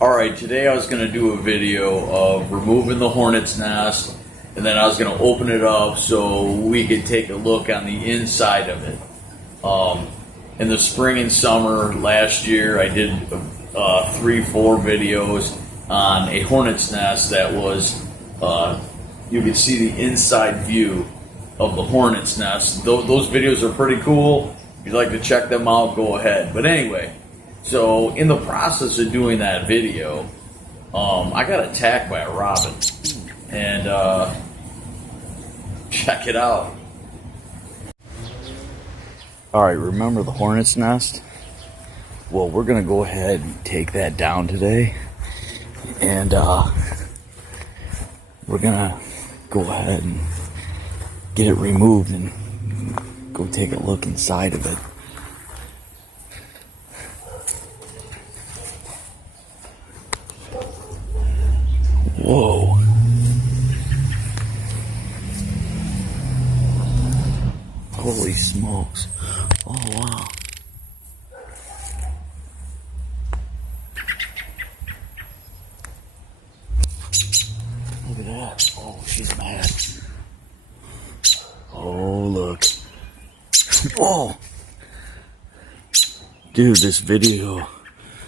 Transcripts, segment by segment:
Alright, today I was going to do a video of removing the hornet's nest, and then I was going to open it up so we could take a look on the inside of it. In the spring and summer last year, I did 3-4 videos on a hornet's nest that was, you could see the inside view of the hornet's nest. Those videos are pretty cool. If you'd like to check them out, go ahead. But anyway, so in the process of doing that video, I got attacked by a robin. And check it out. Alright, remember the hornet's nest? Well, we're going to go ahead and take that down today. And we're going to go ahead and get it removed and go take a look inside of it. Whoa. Holy smokes. Oh, wow. Look at that. Oh, she's mad. Oh, look. Whoa. Dude, this video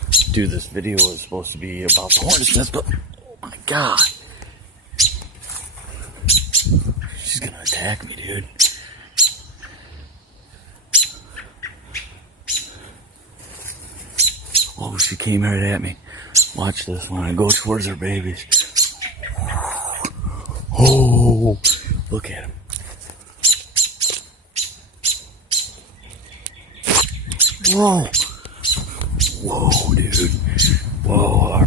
is supposed to be about the hornet's nest, but oh my god. She's gonna attack me, dude. Oh, she came right at me. Watch this when I go towards her babies. Oh, look at him. Whoa. Whoa, dude. Whoa.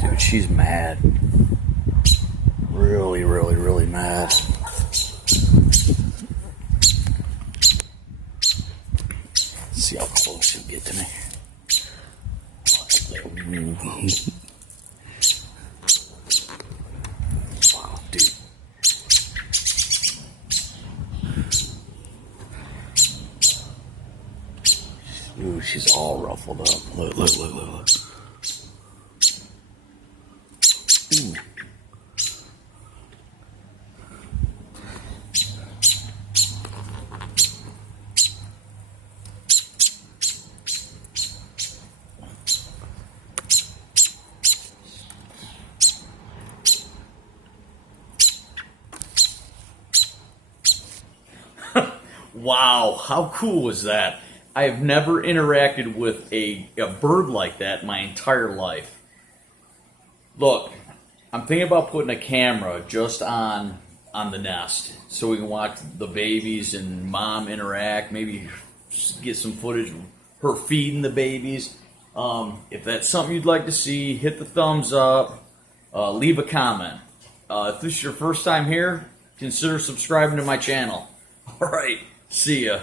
Dude, she's mad. Really, really, really mad. Let's see how close she'll get to me. Wow, dude. Ooh, she's all ruffled up. Look, look, look, look, look. Ooh. Wow, how cool was that? I have never interacted with a bird like that my entire life. Look, I'm thinking about putting a camera just on the nest so we can watch the babies and mom interact, maybe get some footage of her feeding the babies. If that's something you'd like to see, hit the thumbs up, leave a comment. If this is your first time here, consider subscribing to my channel. Alright, see ya.